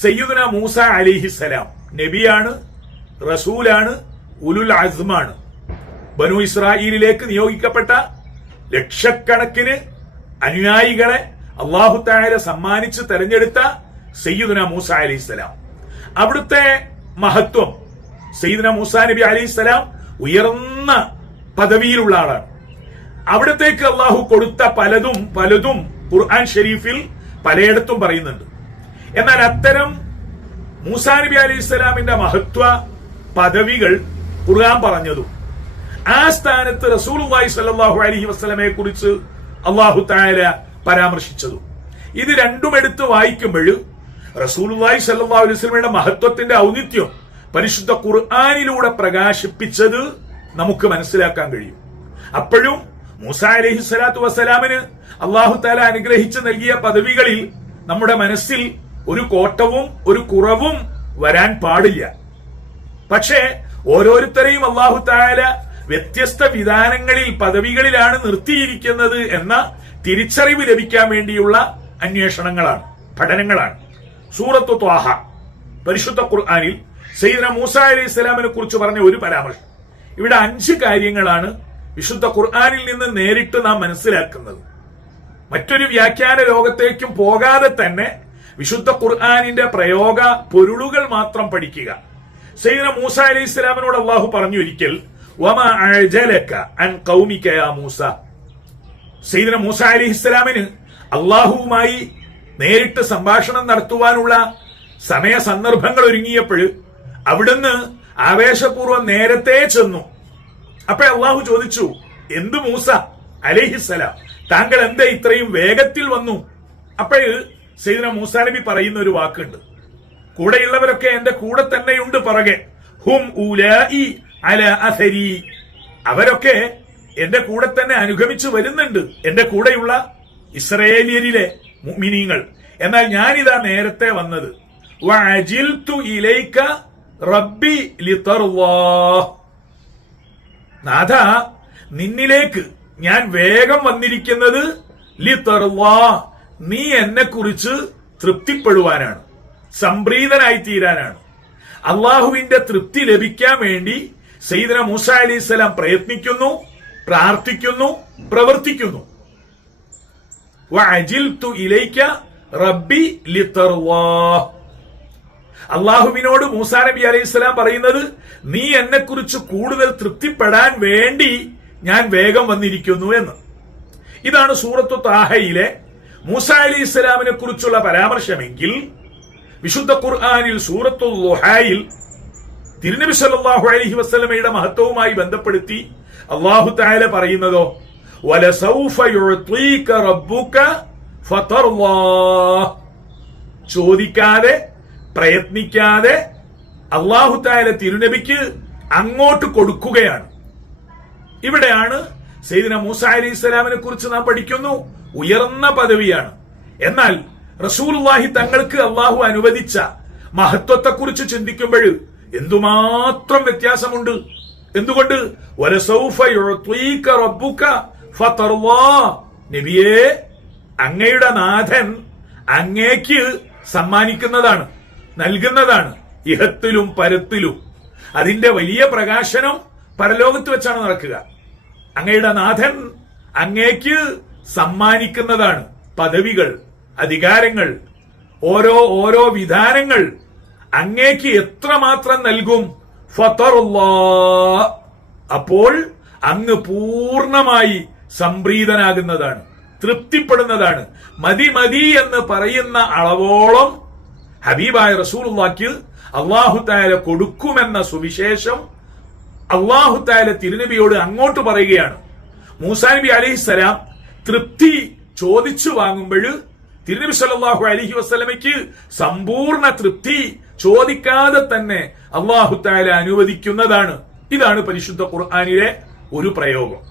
സയ്യിദുന മൂസ അലിഹിസലാം നബിയാണ് റസൂലാണ് ഉലുൽ അസ്മാണ്. ബനു ഇസ്രായേലിലേക്ക് നിയോഗിക്കപ്പെട്ട ലക്ഷക്കണക്കിന് അനുയായികളെ അള്ളാഹു താര സമ്മാനിച്ച് തെരഞ്ഞെടുത്ത സയ്യിദുന മൂസ അലിസ്ലാം അവിടുത്തെ മഹത്വം സയ്യിദുന മൂസ നബി അലിസ്ലാം ഉയർന്ന പദവിയിലുള്ള ആളാണ്. അവിടത്തേക്ക് അള്ളാഹു കൊടുത്ത പലതും പലതും ഖുർആൻ ഷെരീഫിൽ പലയിടത്തും പറയുന്നുണ്ട്. എന്നാൽ അത്തരം മൂസാ നബി ഇസ്ലാമിന്റെ മഹത്വ പദവികൾ ഖുർആൻ പറഞ്ഞതും ആ സ്ഥാനത്ത് റസൂലുള്ളാഹി സല്ലാഹു അലഹി വസല്ലമയെ കുറിച്ച് അള്ളാഹു താര പരാമർശിച്ചതും. ഇത് രണ്ടും എടുത്ത് വായിക്കുമ്പോൾ സ്വല്ലല്ലാഹു അലൈഹി വസല്ലമയുടെ മഹത്വത്തിന്റെ ഔന്നിത്യം പരിശുദ്ധ ഖുർആനിലൂടെ പ്രകാശിപ്പിച്ചത് നമുക്ക് മനസ്സിലാക്കാൻ കഴിയും. അപ്പോഴും മൂസ അലഹി സ്വലാത്തു വസ്സലാമിന് അള്ളാഹു താല അനുഗ്രഹിച്ച് നൽകിയ പദവികളിൽ നമ്മുടെ മനസ്സിൽ ഒരു കോട്ടവും ഒരു കുറവും വരാൻ പാടില്ല. പക്ഷേ ഓരോരുത്തരെയും അള്ളാഹു താല വ്യത്യസ്ത വിധാനങ്ങളിൽ പദവികളിലാണ് നിർത്തിയിരിക്കുന്നത് എന്ന തിരിച്ചറിവ് ലഭിക്കാൻ വേണ്ടിയുള്ള അന്വേഷണങ്ങളാണ് പഠനങ്ങളാണ്. സൂറത്ത് ത്വാഹ പരിശുദ്ധ ഖുർആാനിൽ സൈദന മൂസ അലി ഇസ്ലാമിനെ കുറിച്ച് പറഞ്ഞ ഒരു പരാമർശം. ഇവിടെ അഞ്ച് കാര്യങ്ങളാണ് വിശുദ്ധ ഖുർആാനിൽ നിന്ന് നേരിട്ട് നാം മനസ്സിലാക്കുന്നത്. മറ്റൊരു വ്യാഖ്യാന ലോകത്തേക്കും പോകാതെ തന്നെ വിശുദ്ധ ഖുർആാനിന്റെ പ്രയോഗ പൊരുളുകൾ മാത്രം പഠിക്കുക. സൈന മൂസ അലൈഹി ഇസ്ലാമിനോട് അള്ളാഹു പറഞ്ഞു ഒരിക്കൽ മൂസ. അലി മൂസ അലൈഹി ഇസ്ലാമിന് അള്ളാഹുവുമായി നേരിട്ട് സംഭാഷണം നടത്തുവാനുള്ള സമയ സന്ദർഭങ്ങൾ ഒരുങ്ങിയപ്പോൾ അവിടുന്ന് ആവേശപൂർവം നേരത്തെ ചെന്നു. അപ്പൊ അള്ളാഹു ചോദിച്ചു എന്ത് മൂസ? അലഹിസലാം താങ്കൾ എന്താ ഇത്രയും വേഗത്തിൽ വന്നു? അപ്പോഴ് സൈദന മൂസാ നബി പറയുന്ന ഒരു വാക്കുണ്ട്. കൂടെയുള്ളവരൊക്കെ എന്റെ കൂടെ തന്നെയുണ്ട് പറകെ. ഹും അല അസരി. അവരൊക്കെ എന്റെ കൂടെ തന്നെ അനുഗമിച്ചു വരുന്നുണ്ട്. എന്റെ കൂടെയുള്ള ഇസ്രയേലിയരിലെ മുഅ്മിനീങ്ങൾ. എന്നാൽ ഞാനിതാ നേരത്തെ വന്നത്. റബ്ബി നാഥ നിന്നിലേക്ക് ഞാൻ വേഗം വന്നിരിക്കുന്നത് ലിതർവാ. നീ എന്നെ കുറിച്ച് തൃപ്തിപ്പെടുവാനാണ്. സംപ്രീതനായി തീരാനാണ് അള്ളാഹുവിന്റെ തൃപ്തി ലഭിക്കാൻ വേണ്ടി സൈദന മൂസ അലി സ്വലാം പ്രയത്നിക്കുന്നു പ്രാർത്ഥിക്കുന്നു പ്രവർത്തിക്കുന്നു. റബ്ബി അള്ളാഹുവിനോട് മൂസാ നബി അലൈഹി സ്വലാം പറയുന്നത് നീ എന്നെ കുറിച്ച് കൂടുതൽ തൃപ്തിപ്പെടാൻ വേണ്ടി ഞാൻ വേഗം വന്നിരിക്കുന്നു എന്ന്. ഇതാണ് സൂറത്തു താഹയിലെ മൂസ അലി ഇസ്ലാമിനെ കുറിച്ചുള്ള പരാമർശമെങ്കിൽ വിശുദ്ധ ഖുർആാനിൽ സൂറത്തു ലുഹായിൽ തിരുനബി സല്ലാഹു അലഹി വസ്ലമയുടെ മഹത്വവുമായി ബന്ധപ്പെടുത്തി അള്ളാഹു താല പറയുന്നതോ ചോദിക്കാതെ പ്രയത്നിക്കാതെ അള്ളാഹു താല തിരുനബിക്ക് അങ്ങോട്ട് കൊടുക്കുകയാണ്. ഇവിടെയാണ് സെയ്ദിന മൂസ അലി ഇസ്ലാമിനെ കുറിച്ച് നാം പഠിക്കുന്നു. ഉയർന്ന പദവിയാണ്. എന്നാൽ റസൂലുള്ളാഹി തങ്ങൾക്ക് അള്ളാഹു അനുവദിച്ച മഹത്വത്തെക്കുറിച്ച് ചിന്തിക്കുമ്പോൾ എന്തുമാത്രം വ്യത്യാസമുണ്ട്? എന്തുകൊണ്ട്? അങ്ങയുടെ നാഥൻ അങ്ങേക്ക് സമ്മാനിക്കുന്നതാണ് നൽകുന്നതാണ് ഇഹത്തിലും പരത്തിലും. അതിന്റെ വലിയ പ്രകാശനം പരലോകത്ത് വെച്ചാണ് നടക്കുക. അങ്ങയുടെ നാഥൻ അങ്ങേക്ക് സമ്മാനിക്കുന്നതാണ് പദവികൾ അധികാരങ്ങൾ. ഓരോ ഓരോ വിധാനങ്ങൾ അങ്ങേക്ക് എത്രമാത്രം നൽകും? അപ്പോൾ അങ്ങ് പൂർണമായി സംപ്രീതനാകുന്നതാണ് തൃപ്തിപ്പെടുന്നതാണ്. മതി മതി എന്ന് പറയുന്ന അളവോളം ഹബീബായ റസൂൽ അള്ളാഹു താല കൊടുക്കുമെന്ന സുവിശേഷം അള്ളാഹു താല തിരുനബിയോട് അങ്ങോട്ട് പറയുകയാണ്. മൂസാ നബി അലൈഹിസ്സലാം തൃപ്തി ചോദിച്ചു വാങ്ങുമ്പോൾ തിരുനബി സല്ലല്ലാഹു അലഹി വസല്ലമയ്ക്ക് സമ്പൂർണ തൃപ്തി ചോദിക്കാതെ തന്നെ അള്ളാഹു താല അനുവദിക്കുന്നതാണ്. ഇതാണ് പരിശുദ്ധ ഖുർആാനിലെ ഒരു പ്രയോഗം.